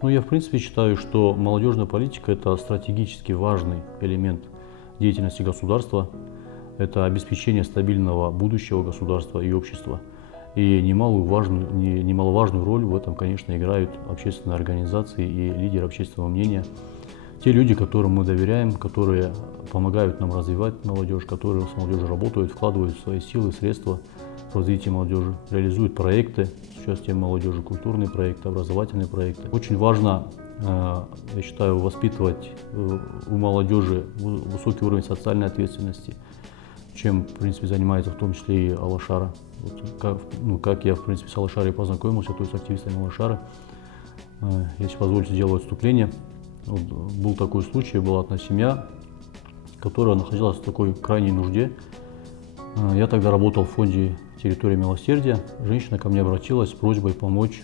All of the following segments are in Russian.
Ну, я в принципе считаю, что молодежная политика – это стратегически важный элемент деятельности государства. Это обеспечение стабильного будущего государства и общества. И немаловажную роль в этом, конечно, играют общественные организации и лидеры общественного мнения. Те люди, которым мы доверяем, которые помогают нам развивать молодежь, которые с молодежью работают, вкладывают свои силы, средства в развитие молодежи, реализуют проекты с участием молодежи, культурные проекты, образовательные проекты. Очень важно, я считаю, воспитывать у молодежи высокий уровень социальной ответственности, чем, в принципе, занимается в том числе и Алашара. Вот как я, в принципе, с Алашарой познакомился, то есть с активистами Алашары. Если позволите, сделаю отступление. Вот, был такой случай, была одна семья, которая находилась в такой крайней нужде. Я тогда работал в фонде «Территория милосердия». Женщина ко мне обратилась с просьбой помочь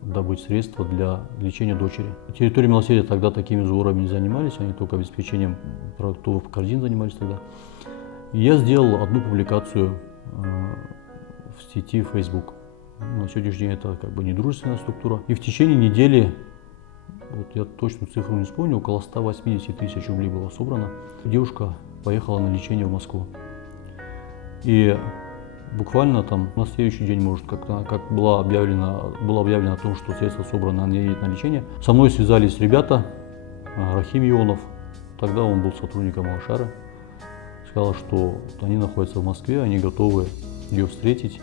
добыть средства для лечения дочери. «Территория милосердия» тогда такими сборами не занимались, они только обеспечением продуктов корзин занимались тогда. И я сделал одну публикацию в сети Facebook. На сегодняшний день это как бы недружественная структура. И в течение недели, вот я точную цифру не вспомню, около 180 тысяч рублей было собрано. Девушка поехала на лечение в Москву. И буквально там на следующий день, может, как было объявлено о том, что средства собраны, она едет на лечение, со мной связались ребята, Рахим Ионов, тогда он был сотрудником Алашары, сказал, что они находятся в Москве, они готовы ее встретить.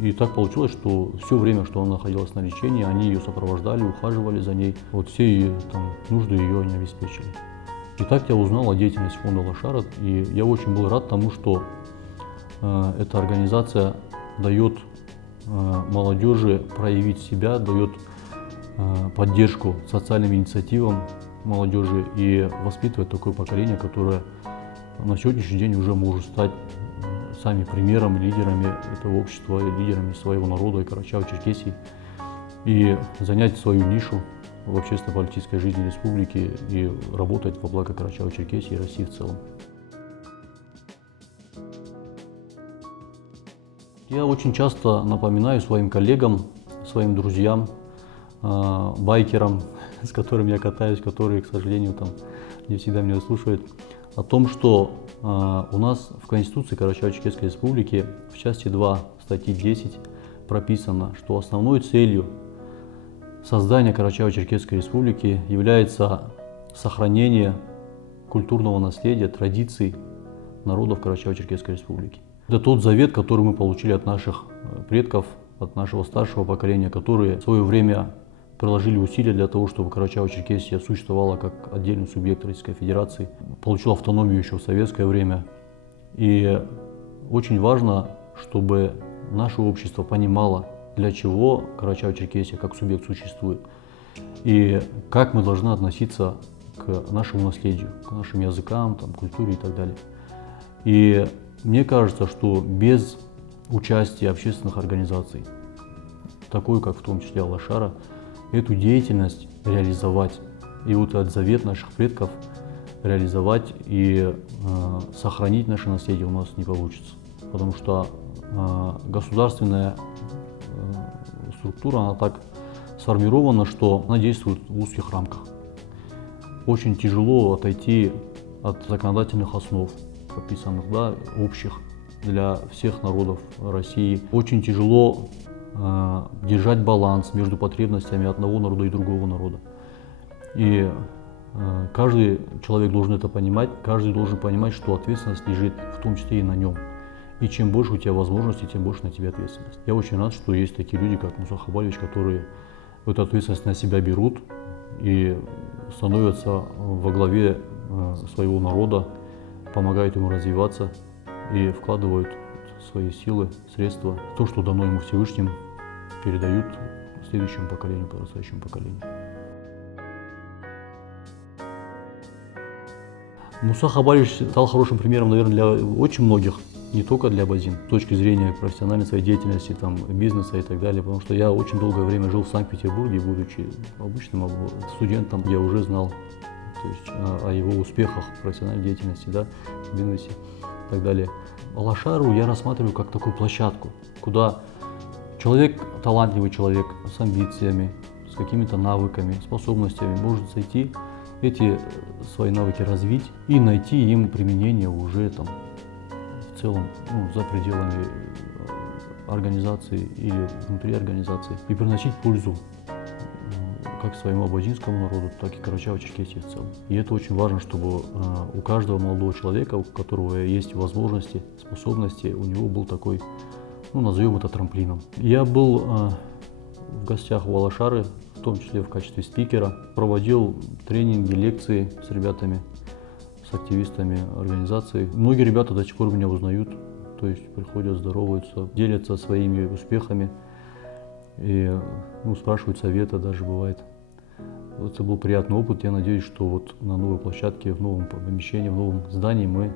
И так получилось, что все время, что она находилась на лечении, они ее сопровождали, ухаживали за ней. Вот все ее нужды ее они обеспечили. И так я узнал о деятельности фонда Алашара, и я очень был рад тому, что эта организация дает молодежи проявить себя, дает поддержку социальным инициативам молодежи и воспитывает такое поколение, которое на сегодняшний день уже может стать сами примером, лидерами этого общества, лидерами своего народа и Карачаево-Черкесии, и занять свою нишу в общественно-политической жизни республики и работать во благо Карачаево-Черкесии и России в целом. Я очень часто напоминаю своим коллегам, своим друзьям, байкерам, с которыми я катаюсь, которые, к сожалению, не всегда меня слушают, о том, что у нас в Конституции Карачаево-Черкесской Республики в части 2 статьи 10 прописано, что основной целью создания Карачаево-Черкесской Республики является сохранение культурного наследия, традиций народов Карачаево-Черкесской Республики. Это тот завет, который мы получили от наших предков, от нашего старшего поколения, которые в свое время приложили усилия для того, чтобы Карачаево-Черкесия существовала как отдельный субъект Российской Федерации, получила автономию еще в советское время. И очень важно, чтобы наше общество понимало, для чего Карачаево-Черкесия как субъект существует, и как мы должны относиться к нашему наследию, к нашим языкам, культуре и так далее. И мне кажется, что без участия общественных организаций, такой как в том числе Алашара, эту деятельность реализовать, и вот этот завет наших предков реализовать и сохранить наше наследие у нас не получится. Потому что государственная структура, она так сформирована, что она действует в узких рамках. Очень тяжело отойти от законодательных основ, прописанных, общих для всех народов России. Очень тяжело держать баланс между потребностями одного народа и другого народа. И каждый человек должен это понимать, каждый должен понимать, что ответственность лежит в том числе и на нем. И чем больше у тебя возможностей, тем больше на тебе ответственность. Я очень рад, что есть такие люди, как Муса Хабальевич, которые эту ответственность на себя берут и становятся во главе своего народа, помогают ему развиваться и вкладывают свои силы, средства, то, что дано ему Всевышним, передают следующему поколению, подрастающему поколению. Муса Хабальевич стал хорошим примером, наверное, для очень многих, не только для Базин, с точки зрения профессиональной своей деятельности, бизнеса и так далее, потому что я очень долгое время жил в Санкт-Петербурге, будучи обычным студентом, я уже знал о его успехах в профессиональной деятельности, в бизнесе и так далее. Алашару я рассматриваю как такую площадку, куда талантливый человек с амбициями, с какими-то навыками, способностями, может зайти, эти свои навыки развить и найти им применение уже там в целом, за пределами организации или внутри организации и приносить пользу как своему абазинскому народу, так и Карачаево-Черкесии в целом. И это очень важно, чтобы у каждого молодого человека, у которого есть возможности, способности, у него был такой, назовем это трамплином. Я был в гостях у Алашары, в том числе в качестве спикера, проводил тренинги, лекции с ребятами, с активистами организации. Многие ребята до сих пор меня узнают, то есть приходят, здороваются, делятся своими успехами и спрашивают совета даже бывает. Это был приятный опыт. Я надеюсь, что вот на новой площадке, в новом помещении, в новом здании мы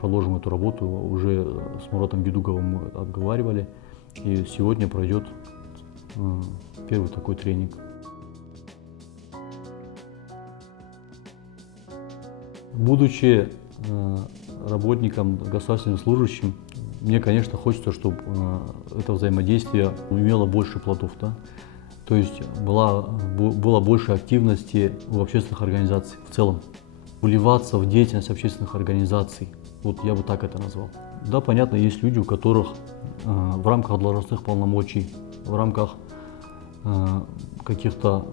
продолжим эту работу. Уже с Муратом Гедуговым мы обговаривали, и сегодня пройдет первый такой тренинг. Будучи работником, государственным служащим, мне, конечно, хочется, чтобы это взаимодействие имело больше плодов, да? То есть было больше активности в общественных организациях в целом. Вливаться в деятельность общественных организаций, вот я бы так это назвал. Да, понятно, есть люди, у которых в рамках должностных полномочий, в рамках каких-то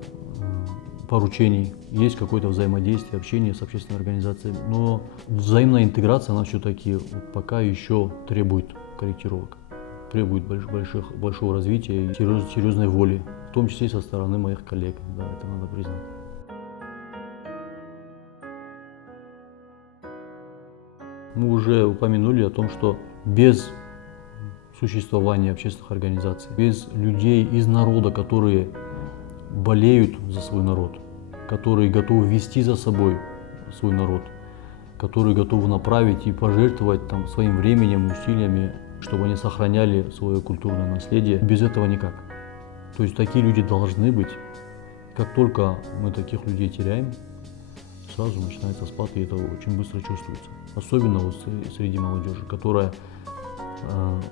поручений есть какое-то взаимодействие, общение с общественной организацией, но взаимная интеграция, она все-таки пока еще требует корректировок, требует большого развития и серьезной воли, в том числе и со стороны моих коллег, да, это надо признать. Мы уже упомянули о том, что без существования общественных организаций, без людей из народа, которые болеют за свой народ, которые готовы вести за собой свой народ, которые готовы направить и пожертвовать своим временем, усилиями, чтобы они сохраняли свое культурное наследие. Без этого никак. То есть такие люди должны быть. Как только мы таких людей теряем, сразу начинается спад, и это очень быстро чувствуется. Особенно вот среди молодежи, которая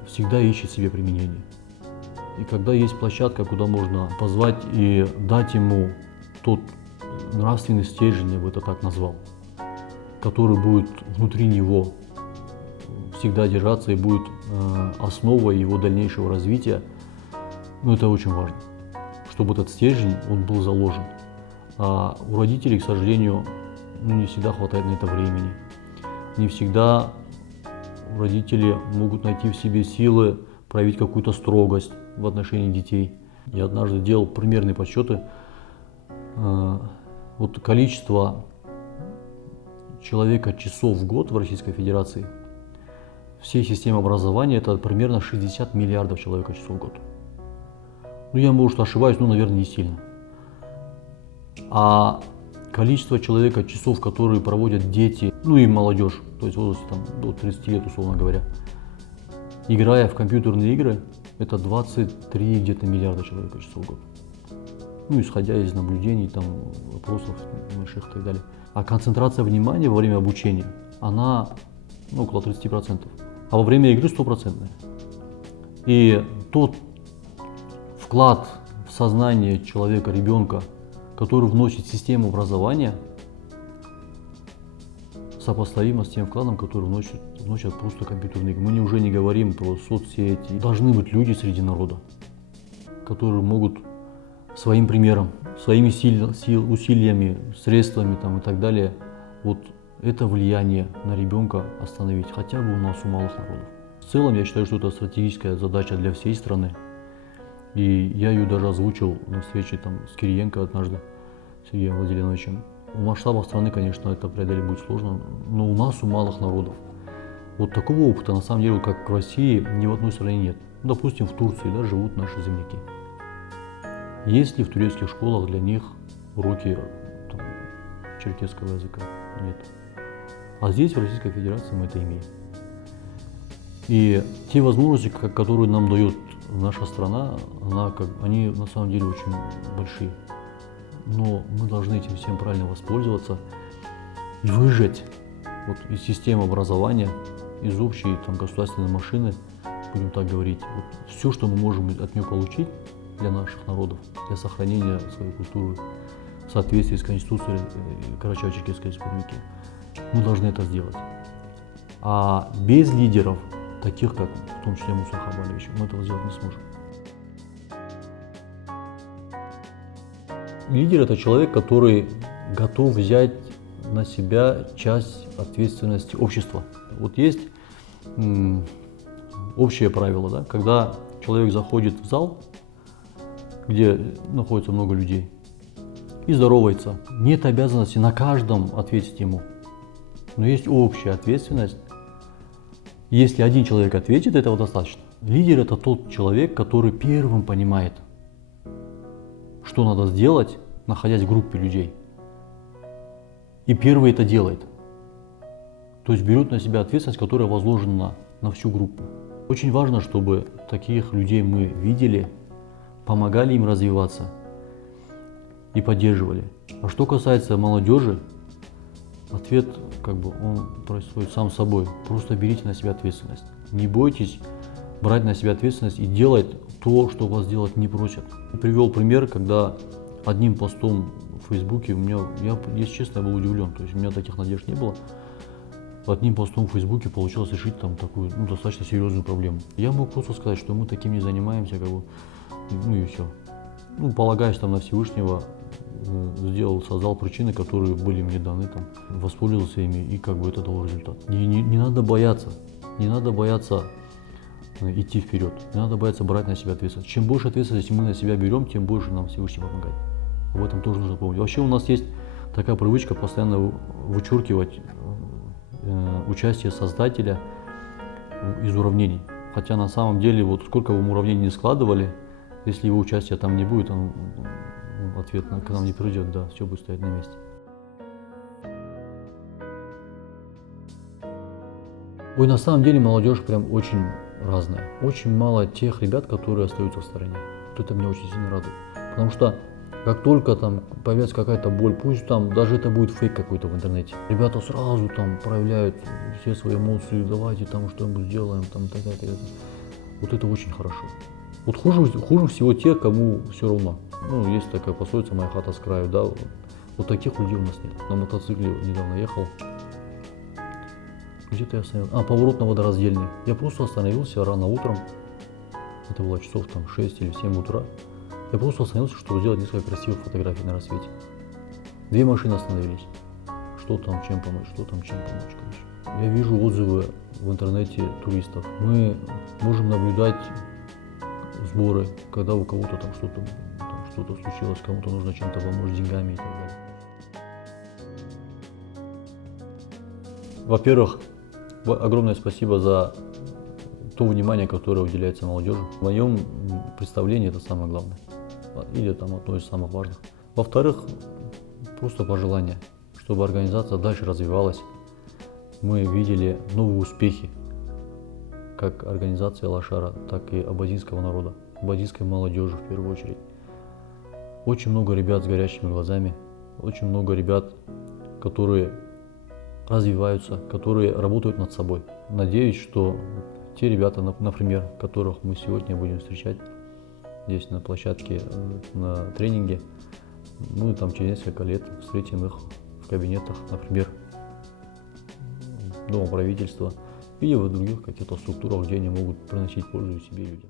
всегда ищет себе применение. И когда есть площадка, куда можно позвать и дать ему тот нравственный стержень, я бы это так назвал, который будет внутри него всегда держаться и будет основой его дальнейшего развития, это очень важно, чтобы этот стержень, он был заложен. А у родителей, к сожалению, не всегда хватает на это времени. Не всегда родители могут найти в себе силы проявить какую-то строгость в отношении детей. Я однажды делал примерные подсчеты. Вот количество человека часов в год в Российской Федерации всей системы образования — это примерно 60 миллиардов человека часов в год. Я, может, ошибаюсь, но, наверное, не сильно. А количество человека часов, которые проводят дети, и молодежь, то есть в возрасте до 30 лет, условно говоря, играя в компьютерные игры, это 23 где-то миллиарда человека часов в год. Исходя из наблюдений, вопросов больших и так далее. А концентрация внимания во время обучения, она около 30%. А во время игры 100%. И тот вклад в сознание человека, ребенка, который вносит в систему образования, сопоставимо с тем вкладом, который вносят просто компьютерные игры. Мы уже не говорим про соцсети. Должны быть люди среди народа, которые могут своим примером, своими усилиями, средствами и так далее, вот это влияние на ребенка остановить, хотя бы у нас, у малых народов. В целом, я считаю, что это стратегическая задача для всей страны. И я ее даже озвучил на встрече с Кириенко однажды, Сергеем Владимировичем. В масштабах страны, конечно, это преодолеть будет сложно, но у нас, у малых народов, вот такого опыта, на самом деле, как в России, ни в одной стране нет. Допустим, в Турции, живут наши земляки. Есть ли в турецких школах для них уроки черкесского языка? Нет. А здесь, в Российской Федерации, мы это имеем. И те возможности, которые нам дает наша страна, они на самом деле очень большие. Но мы должны этим всем правильно воспользоваться и выжать из системы образования, из общей государственной машины, будем так говорить, все, что мы можем от нее получить, для наших народов, для сохранения своей культуры в соответствии с Конституцией Карачаево-Черкесской Республики. Мы должны это сделать. А без лидеров, таких как в том числе Муса Хабалевич, мы этого сделать не сможем. Лидер – это человек, который готов взять на себя часть ответственности общества. Вот есть общее правило, да? Когда человек заходит в зал, где находится много людей, и здоровается, нет обязанности на каждом ответить ему. Но есть общая ответственность. Если один человек ответит, этого достаточно. Лидер – это тот человек, который первым понимает, что надо сделать, находясь в группе людей. И первый это делает. То есть берет на себя ответственность, которая возложена на всю группу. Очень важно, чтобы таких людей мы видели, помогали им развиваться и поддерживали. А что касается молодежи, ответ он происходит сам собой. Просто берите на себя ответственность. Не бойтесь брать на себя ответственность и делать то, что вас делать не просят. Я привел пример, когда одним постом в Фейсбуке, если честно, я был удивлен, то есть у меня таких надежд не было. Одним постом в Фейсбуке получилось решить такую достаточно серьезную проблему. Я мог просто сказать, что мы таким не занимаемся, и все. Полагаясь на Всевышнего, создал причины, которые были мне даны, воспользовался ими, и это дало результат. Не надо бояться, идти вперед, не надо бояться брать на себя ответственность. Чем больше ответственности мы на себя берем, тем больше нам Всевышний помогает. Об этом тоже нужно помнить. Вообще у нас есть такая привычка постоянно вычеркивать участие создателя из уравнений. Хотя на самом деле, сколько бы мы уравнений не складывали, если его участия там не будет, ответ к нам не придет, да, все будет стоять на месте. На самом деле молодежь прям очень разная. Очень мало тех ребят, которые остаются в стороне. Это меня очень сильно радует. Потому что как только появляется какая-то боль, пусть даже это будет фейк какой-то в интернете, ребята сразу проявляют все свои эмоции, давайте что-нибудь сделаем, это очень хорошо. Хуже всего тех, кому все равно. Есть такая пословица «моя хата с краю», да, таких людей у нас нет. На мотоцикле недавно ехал, где-то я остановился, поворот на водораздельный. Я просто остановился рано утром, это было часов 6 или 7 утра. Я просто остановился, чтобы сделать несколько красивых фотографий на рассвете. 2 машины остановились. Что там, чем помочь, короче. Я вижу отзывы в интернете туристов. Мы можем наблюдать сборы, когда у кого-то что-то случилось, кому-то нужно чем-то помочь, деньгами и так далее. Во-первых, огромное спасибо за то внимание, которое уделяется молодежи. В моем представлении это самое главное. Или одно из самых важных. Во-вторых, просто пожелание, чтобы организация дальше развивалась. Мы видели новые успехи, как организации Алашара, так и абазинского народа, абазинской молодежи в первую очередь. Очень много ребят с горящими глазами, очень много ребят, которые развиваются, которые работают над собой. Надеюсь, что те ребята, например, которых мы сегодня будем встречать здесь на площадке, на тренинге, мы через несколько лет встретим их в кабинетах, например, Дома правительства или в других каких-то структурах, где они могут приносить пользу себе и людям.